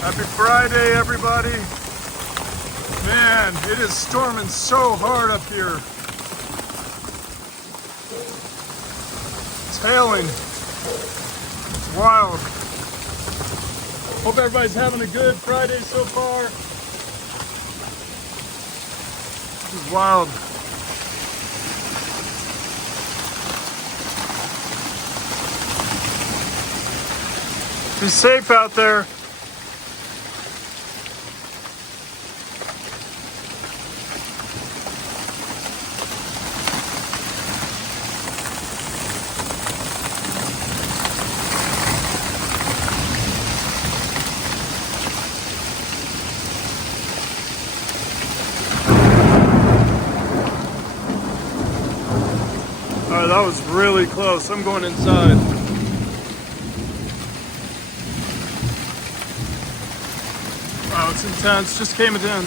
Happy Friday, everybody. Man, it is storming so hard up here. It's hailing. It's wild. Hope everybody's having a good Friday so far. This is wild. Be safe out there. All right, that was really close. I'm going inside. Wow, it's intense. Just came in.